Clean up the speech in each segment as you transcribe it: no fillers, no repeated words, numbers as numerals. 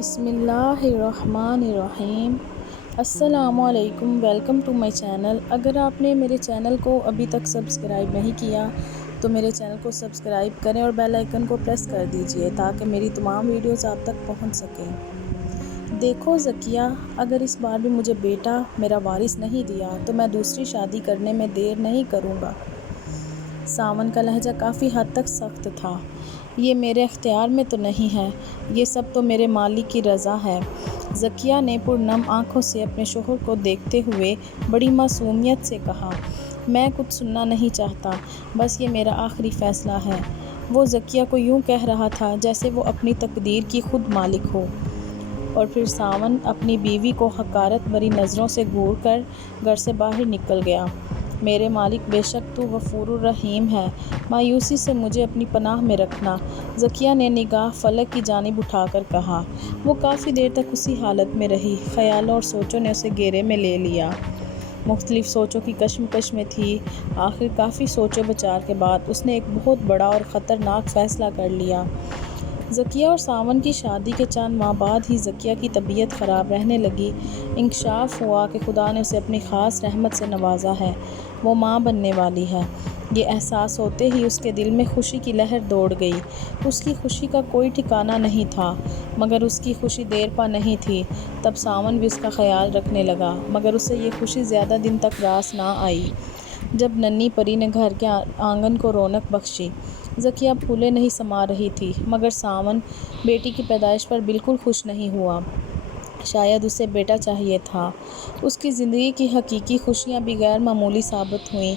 بسم اللہ الرحمن الرحیم۔ السلام علیکم، ویلکم ٹو مائی چینل۔ اگر آپ نے میرے چینل کو ابھی تک سبسکرائب نہیں کیا تو میرے چینل کو سبسکرائب کریں اور بیل آئیکن کو پریس کر دیجئے تاکہ میری تمام ویڈیوز آپ تک پہنچ سکیں۔ دیکھو ذکیہ، اگر اس بار بھی مجھے بیٹا میرا وارث نہیں دیا تو میں دوسری شادی کرنے میں دیر نہیں کروں گا۔ ساون کا لہجہ کافی حد تک سخت تھا۔ یہ میرے اختیار میں تو نہیں ہے، یہ سب تو میرے مالک کی رضا ہے۔ ذکیہ نے پرنم آنکھوں سے اپنے شوہر کو دیکھتے ہوئے بڑی معصومیت سے کہا، میں کچھ سننا نہیں چاہتا، بس یہ میرا آخری فیصلہ ہے۔ وہ ذکیہ کو یوں کہہ رہا تھا جیسے وہ اپنی تقدیر کی خود مالک ہو۔ اور پھر ساون اپنی بیوی کو حقارت بھری نظروں سے گھور کر گھر سے باہر نکل گیا۔ میرے مالک، بے شک تو غفور الرحیم ہے، مایوسی سے مجھے اپنی پناہ میں رکھنا۔ ذکیہ نے نگاہ فلک کی جانب اٹھا کر کہا۔ وہ کافی دیر تک اسی حالت میں رہی۔ خیالوں اور سوچوں نے اسے گھیرے میں لے لیا۔ مختلف سوچوں کی کشمکش میں تھی۔ آخر کافی سوچ و بچار کے بعد اس نے ایک بہت بڑا اور خطرناک فیصلہ کر لیا۔ ذکیہ اور ساون کی شادی کے چند ماہ بعد ہی ذکیہ کی طبیعت خراب رہنے لگی۔ انکشاف ہوا کہ خدا نے اسے اپنی خاص رحمت سے نوازا ہے، وہ ماں بننے والی ہے۔ یہ احساس ہوتے ہی اس کے دل میں خوشی کی لہر دوڑ گئی۔ اس کی خوشی کا کوئی ٹھکانہ نہیں تھا، مگر اس کی خوشی دیر پا نہیں تھی۔ تب ساون بھی اس کا خیال رکھنے لگا، مگر اسے یہ خوشی زیادہ دن تک راس نہ آئی۔ جب ننھی پری نے گھر کے آنگن کو رونق بخشی، ذکیہ پھولے نہیں سما رہی تھی، مگر ساون بیٹی کی پیدائش پر بالکل خوش نہیں ہوا۔ شاید اسے بیٹا چاہیے تھا۔ اس کی زندگی کی حقیقی خوشیاں بھی غیر معمولی ثابت ہوئیں۔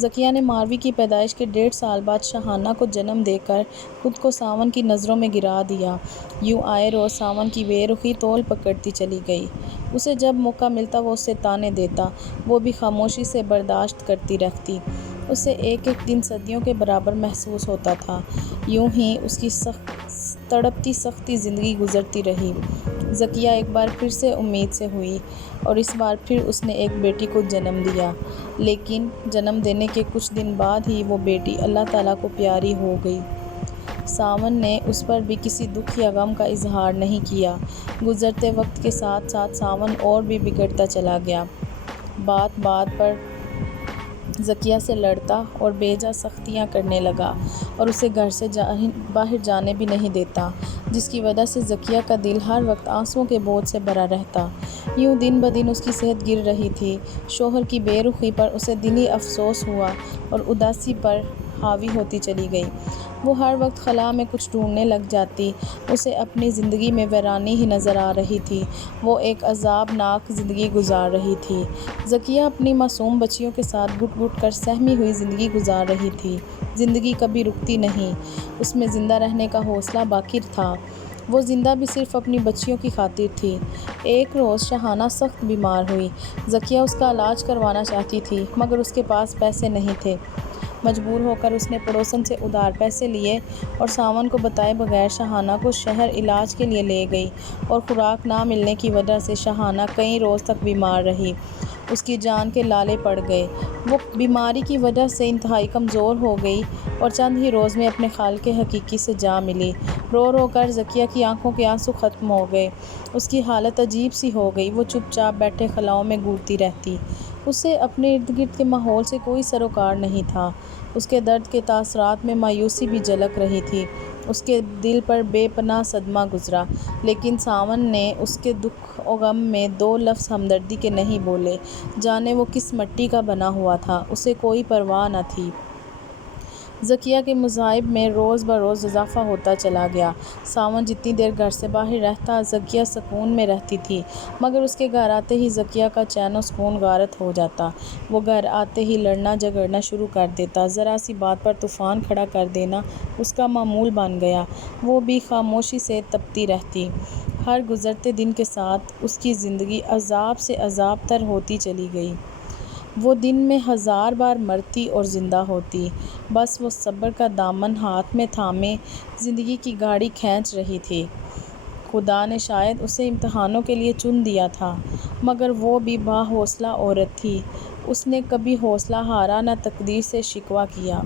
ذکیہ نے ماروی کی پیدائش کے 1.5 سال بعد شاہانہ کو جنم دے کر خود کو ساون کی نظروں میں گرا دیا۔ یوں آئے روز ساون کی بے رخی طول پکڑتی چلی گئی۔ اسے جب موقع ملتا وہ اسے طعنے دیتا، وہ بھی خاموشی سے برداشت کرتی رہتی۔ اسے ایک ایک دن صدیوں کے برابر محسوس ہوتا تھا۔ یوں ہی اس کی تڑپتی سختی زندگی گزرتی رہی۔ ذکیہ ایک بار پھر سے امید سے ہوئی، اور اس بار پھر اس نے ایک بیٹی کو جنم دیا۔ لیکن جنم دینے کے کچھ دن بعد ہی وہ بیٹی اللہ تعالیٰ کو پیاری ہو گئی۔ ساون نے اس پر بھی کسی دکھ یا غم کا اظہار نہیں کیا۔ گزرتے وقت کے ساتھ ساتھ ساون اور بھی بگڑتا چلا گیا۔ بات بات پر ذکیہ سے لڑتا اور بے جا سختیاں کرنے لگا، اور اسے گھر سے باہر جانے بھی نہیں دیتا، جس کی وجہ سے ذکیہ کا دل ہر وقت آنسوؤں کے بوجھ سے بھرا رہتا۔ یوں دن بدن اس کی صحت گر رہی تھی۔ شوہر کی بے رخی پر اسے دلی افسوس ہوا اور اداسی پر حاوی ہوتی چلی گئی۔ وہ ہر وقت خلا میں کچھ ڈھونڈنے لگ جاتی۔ اسے اپنی زندگی میں ویرانی ہی نظر آ رہی تھی۔ وہ ایک عذاب ناک زندگی گزار رہی تھی۔ ذکیہ اپنی معصوم بچیوں کے ساتھ گھٹ گھٹ کر سہمی ہوئی زندگی گزار رہی تھی۔ زندگی کبھی رکتی نہیں، اس میں زندہ رہنے کا حوصلہ باقی تھا۔ وہ زندہ بھی صرف اپنی بچیوں کی خاطر تھی۔ ایک روز شاہانہ سخت بیمار ہوئی۔ ذکیہ اس کا علاج کروانا چاہتی تھی، مگر اس کے پاس پیسے نہیں تھے۔ مجبور ہو کر اس نے پڑوسن سے ادھار پیسے لیے اور ساون کو بتائے بغیر شاہانہ کو شہر علاج کے لیے لے گئی، اور خوراک نہ ملنے کی وجہ سے شاہانہ کئی روز تک بیمار رہی۔ اس کی جان کے لالے پڑ گئے۔ وہ بیماری کی وجہ سے انتہائی کمزور ہو گئی اور چند ہی روز میں اپنے خالق حقیقی سے جا ملی۔ رو رو کر ذکیہ کی آنکھوں کے آنسو ختم ہو گئے۔ اس کی حالت عجیب سی ہو گئی۔ وہ چپ چاپ بیٹھے خلاؤں میں گھورتی رہتی۔ اسے اپنے ارد گرد کے ماحول سے کوئی سروکار نہیں تھا۔ اس کے درد کے تاثرات میں مایوسی بھی جھلک رہی تھی۔ اس کے دل پر بے پناہ صدمہ گزرا، لیکن ساون نے اس کے دکھ و غم میں 2 لفظ ہمدردی کے نہیں بولے۔ جانے وہ کس مٹی کا بنا ہوا تھا، اسے کوئی پرواہ نہ تھی۔ ذکیہ کے مصائب میں روز بروز اضافہ ہوتا چلا گیا۔ ساون جتنی دیر گھر سے باہر رہتا، ذکیہ سکون میں رہتی تھی، مگر اس کے گھر آتے ہی ذکیہ کا چین و سکون غارت ہو جاتا۔ وہ گھر آتے ہی لڑنا جھگڑنا شروع کر دیتا۔ ذرا سی بات پر طوفان کھڑا کر دینا اس کا معمول بن گیا۔ وہ بھی خاموشی سے تپتی رہتی۔ ہر گزرتے دن کے ساتھ اس کی زندگی عذاب سے عذاب تر ہوتی چلی گئی۔ وہ دن میں 1000 بار مرتی اور زندہ ہوتی۔ بس وہ صبر کا دامن ہاتھ میں تھامے زندگی کی گاڑی کھینچ رہی تھی۔ خدا نے شاید اسے امتحانوں کے لیے چن دیا تھا، مگر وہ بھی باحوصلہ عورت تھی۔ اس نے کبھی حوصلہ ہارا نہ تقدیر سے شکوہ کیا۔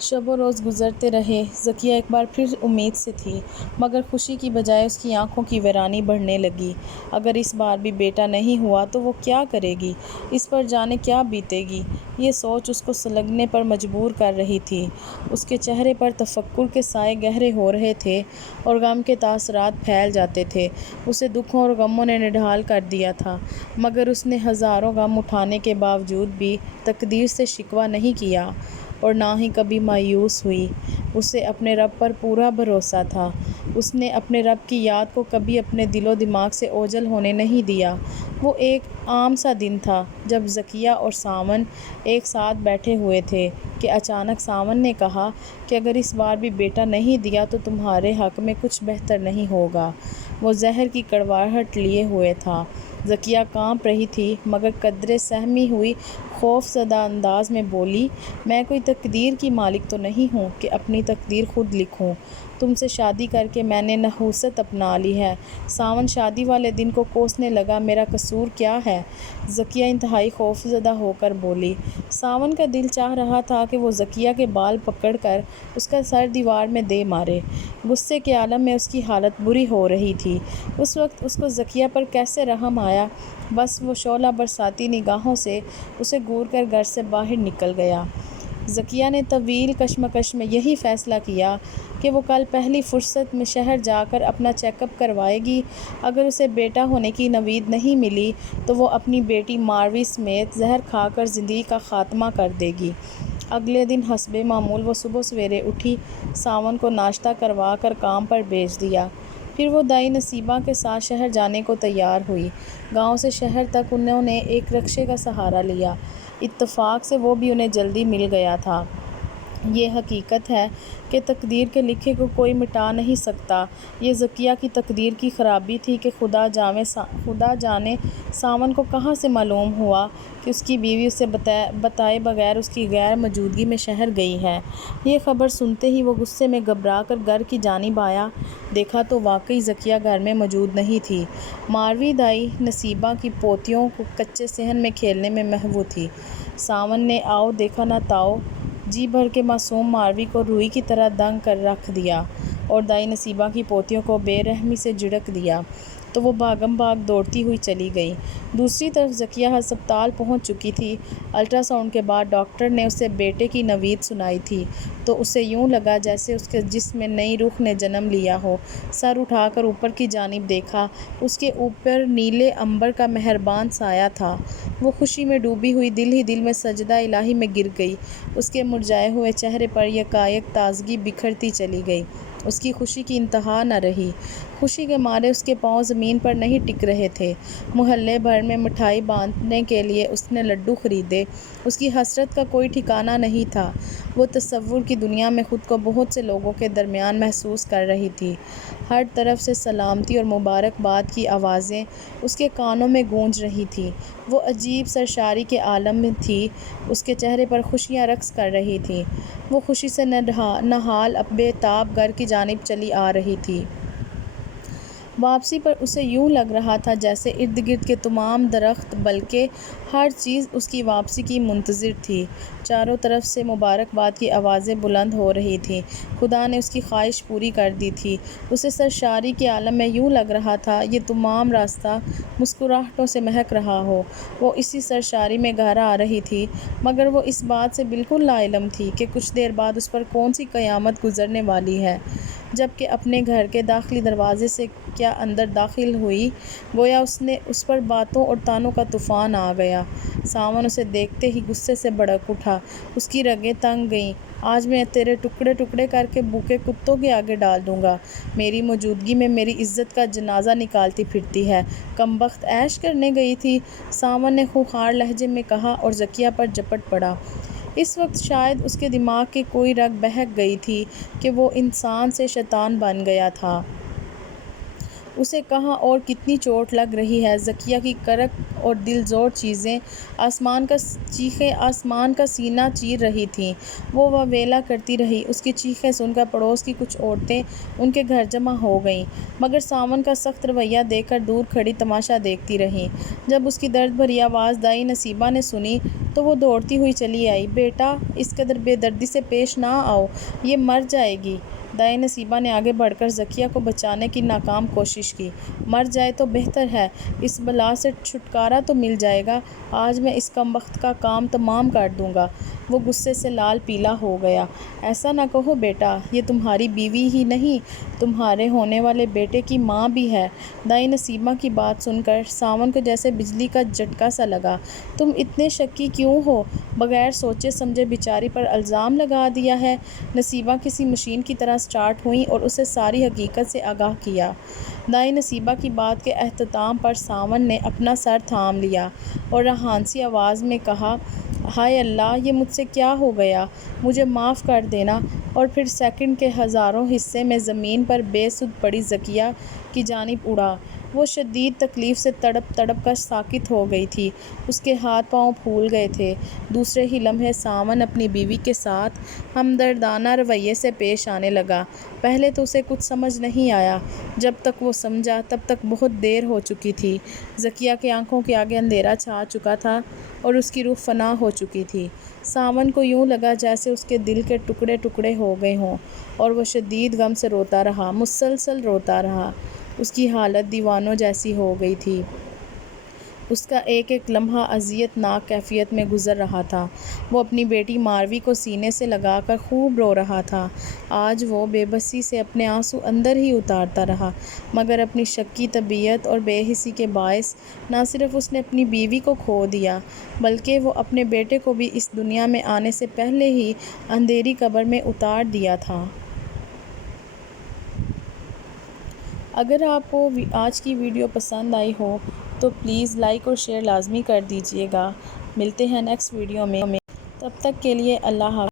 شب و روز گزرتے رہے۔ ذکیہ ایک بار پھر امید سے تھی، مگر خوشی کی بجائے اس کی آنکھوں کی ویرانی بڑھنے لگی۔ اگر اس بار بھی بیٹا نہیں ہوا تو وہ کیا کرے گی؟ اس پر جانے کیا بیتے گی؟ یہ سوچ اس کو سلگنے پر مجبور کر رہی تھی۔ اس کے چہرے پر تفکر کے سائے گہرے ہو رہے تھے اور غم کے تاثرات پھیل جاتے تھے۔ اسے دکھوں اور غموں نے نڈھال کر دیا تھا، مگر اس نے ہزاروں غم اٹھانے کے باوجود بھی تقدیر سے شکوہ نہیں کیا اور نہ ہی کبھی مایوس ہوئی۔ اسے اپنے رب پر پورا بھروسہ تھا۔ اس نے اپنے رب کی یاد کو کبھی اپنے دل و دماغ سے اوجھل ہونے نہیں دیا۔ وہ ایک عام سا دن تھا جب ذکیہ اور ساون ایک ساتھ بیٹھے ہوئے تھے کہ اچانک ساون نے کہا کہ اگر اس بار بھی بیٹا نہیں دیا تو تمہارے حق میں کچھ بہتر نہیں ہوگا۔ وہ زہر کی کڑواہٹ لیے ہوئے تھا۔ ذکیہ کانپ رہی تھی، مگر قدرے سہمی ہوئی خوف زدہ انداز میں بولی، میں کوئی تقدیر کی مالک تو نہیں ہوں کہ اپنی تقدیر خود لکھوں۔ تم سے شادی کر کے میں نے نحوست اپنا لی ہے۔ ساون شادی والے دن کو کوسنے لگا، میرا قصور کیا ہے؟ ذکیہ انتہائی خوف زدہ ہو کر بولی۔ ساون کا دل چاہ رہا تھا کہ وہ ذکیہ کے بال پکڑ کر اس کا سر دیوار میں دے مارے۔ غصے کے عالم میں اس کی حالت بری ہو رہی تھی۔ اس وقت اس کو ذکیہ پر کیسے رحم آیا؟ بس وہ شعلہ برساتی نگاہوں سے اسے گھور کر گھر سے باہر نکل گیا۔ ذکیہ نے طویل کشمکش میں یہی فیصلہ کیا کہ وہ کل پہلی فرصت میں شہر جا کر اپنا چیک اپ کروائے گی۔ اگر اسے بیٹا ہونے کی نوید نہیں ملی تو وہ اپنی بیٹی ماروی سمیت زہر کھا کر زندگی کا خاتمہ کر دے گی۔ اگلے دن حسب معمول وہ صبح سویرے اٹھی، ساون کو ناشتہ کروا کر کام پر بھیج دیا۔ پھر وہ دائی نصیبہ کے ساتھ شہر جانے کو تیار ہوئی۔ گاؤں سے شہر تک انہوں نے ایک رکشے کا سہارا لیا۔ اتفاق سے وہ بھی انہیں جلدی مل گیا تھا۔ یہ حقیقت ہے کہ تقدیر کے لکھے کو کوئی مٹا نہیں سکتا۔ یہ ذکیہ کی تقدیر کی خرابی تھی کہ خدا جانے ساون کو کہاں سے معلوم ہوا کہ اس کی بیوی اسے بتائے بغیر اس کی غیر موجودگی میں شہر گئی ہے۔ یہ خبر سنتے ہی وہ غصے میں گھبرا کر گھر کی جانب آیا۔ دیکھا تو واقعی ذکیہ گھر میں موجود نہیں تھی۔ ماروی دائی نصیبہ کی پوتیوں کو کچے صحن میں کھیلنے میں مہوو تھی۔ ساون نے آؤ دیکھا نہ تاؤ جی بھر کے معصوم ماروی کو روئی کی طرح دنگ کر رکھ دیا اور دائی نصیبہ کی پوتیوں کو بے رحمی سے جھڑک دیا تو وہ بھاگم بھاگ دوڑتی ہوئی چلی گئی۔ دوسری طرف ذکیہ ہسپتال پہنچ چکی تھی۔ الٹرا ساؤنڈ کے بعد ڈاکٹر نے اسے بیٹے کی نوید سنائی تھی تو اسے یوں لگا جیسے اس کے جسم میں نئی روح نے جنم لیا ہو۔ سر اٹھا کر اوپر کی جانب دیکھا، اس کے اوپر نیلے عنبر کا مہربان سایہ تھا۔ وہ خوشی میں ڈوبی ہوئی دل ہی دل میں سجدہ الہی میں گر گئی۔ اس کے مرجھائے ہوئے چہرے پر یکایک تازگی بکھرتی چلی گئی۔ اس کی خوشی کی انتہا نہ رہی۔ خوشی کے مارے اس کے پاؤں زمین پر نہیں ٹک رہے تھے۔ محلے بھر میں مٹھائی بانٹنے کے لیے اس نے لڈو خریدے۔ اس کی حسرت کا کوئی ٹھکانہ نہیں تھا۔ وہ تصور کی دنیا میں خود کو بہت سے لوگوں کے درمیان محسوس کر رہی تھی۔ ہر طرف سے سلامتی اور مبارکباد کی آوازیں اس کے کانوں میں گونج رہی تھیں۔ وہ عجیب سرشاری کے عالم میں تھی۔ اس کے چہرے پر خوشیاں رقص کر رہی تھیں۔ وہ خوشی سے نہال بے تاب گھر کی جانب چلی آ رہی تھی۔ واپسی پر اسے یوں لگ رہا تھا جیسے ارد گرد کے تمام درخت بلکہ ہر چیز اس کی واپسی کی منتظر تھی۔ چاروں طرف سے مبارکباد کی آوازیں بلند ہو رہی تھیں۔ خدا نے اس کی خواہش پوری کر دی تھی۔ اسے سرشاری کے عالم میں یوں لگ رہا تھا یہ تمام راستہ مسکراہٹوں سے مہک رہا ہو۔ وہ اسی سرشاری میں گھر آ رہی تھی، مگر وہ اس بات سے بالکل لاعلم تھی کہ کچھ دیر بعد اس پر کون سی قیامت گزرنے والی ہے۔ جب کہ اپنے گھر کے داخلی دروازے سے کیا اندر داخل ہوئی، گویا اس پر باتوں اور طعنوں کا طوفان آ گیا۔ ساون اسے دیکھتے ہی غصے سے بھڑک اٹھا۔ اس کی رگیں تنگ گئیں۔ آج میں تیرے ٹکڑے ٹکڑے کر کے بھوکے کتوں کے آگے ڈال دوں گا۔ میری موجودگی میں میری عزت کا جنازہ نکالتی پھرتی ہے، کمبخت عیش کرنے گئی تھی، ساون نے خونخوار لہجے میں کہا اور ذکیہ پر جھپٹ پڑا۔ اس وقت شاید اس کے دماغ کی کوئی رگ بہک گئی تھی کہ وہ انسان سے شیطان بن گیا تھا۔ اسے کہاں اور کتنی چوٹ لگ رہی ہے۔ ذکیہ کی کرک اور دل زور چیزیں آسمان کا سینہ چیر رہی تھیں۔ وہ واویلا کرتی رہی۔ اس کی چیخیں سن کر پڑوس کی کچھ عورتیں ان کے گھر جمع ہو گئیں، مگر ساون کا سخت رویہ دیکھ کر دور کھڑی تماشا دیکھتی رہیں۔ جب اس کی درد بھری آواز دائی نصیبہ نے سنی تو وہ دوڑتی ہوئی چلی آئی۔ بیٹا، اس قدر بے دردی سے پیش نہ آؤ، یہ مر جائے گی۔ دائی نصیبہ نے آگے بڑھ کر ذکیہ کو بچانے کی ناکام کوشش کی۔ مر جائے تو بہتر ہے، اس بلا سے چھٹکارا تو مل جائے گا۔ آج میں اس کمبخت کا کام تمام کر دوں گا۔ وہ غصے سے لال پیلا ہو گیا۔ ایسا نہ کہو بیٹا، یہ تمہاری بیوی ہی نہیں، تمہارے ہونے والے بیٹے کی ماں بھی ہے۔ دائی نصیبہ کی بات سن کر ساون کو جیسے بجلی کا جھٹکا سا لگا۔ تم اتنے شکی کیوں ہو؟ بغیر سوچے سمجھے بیچاری پر الزام لگا دیا ہے۔ نصیبہ کسی مشین کی طرح سٹارٹ ہوئیں اور اسے ساری حقیقت سے آگاہ کیا۔ دائی نصیبہ کی بات کے اختتام پر ساون نے اپنا سر تھام لیا اور رہانسی آواز میں کہا، ہائے اللہ، یہ مجھ سے کیا ہو گیا؟ مجھے معاف کر دینا۔ اور پھر سیکنڈ کے ہزاروں حصے میں زمین پر بے سدھ پڑی ذکیہ کی جانب اڑا۔ وہ شدید تکلیف سے تڑپ تڑپ کر ساکت ہو گئی تھی۔ اس کے ہاتھ پاؤں پھول گئے تھے۔ دوسرے ہی لمحے ساون اپنی بیوی کے ساتھ ہمدردانہ رویے سے پیش آنے لگا۔ پہلے تو اسے کچھ سمجھ نہیں آیا۔ جب تک وہ سمجھا تب تک بہت دیر ہو چکی تھی۔ ذکیہ کی آنکھوں کے آگے اندھیرا چھا چکا تھا اور اس کی روح فنا ہو چکی تھی۔ ساون کو یوں لگا جیسے اس کے دل کے ٹکڑے ٹکڑے ہو گئے ہوں، اور وہ شدید غم سے روتا رہا، مسلسل روتا رہا۔ اس کی حالت دیوانوں جیسی ہو گئی تھی۔ اس کا ایک ایک لمحہ اذیت ناک کیفیت میں گزر رہا تھا۔ وہ اپنی بیٹی ماروی کو سینے سے لگا کر خوب رو رہا تھا۔ آج وہ بے بسی سے اپنے آنسو اندر ہی اتارتا رہا، مگر اپنی شکی طبیعت اور بے حسی کے باعث نہ صرف اس نے اپنی بیوی کو کھو دیا، بلکہ وہ اپنے بیٹے کو بھی اس دنیا میں آنے سے پہلے ہی اندھیری قبر میں اتار دیا تھا۔ اگر آپ کو آج کی ویڈیو پسند آئی ہو تو پلیز لائک اور شیئر لازمی کر دیجیے گا۔ ملتے ہیں نیکسٹ ویڈیو میں، تب تک کے لیے اللہ حافظ۔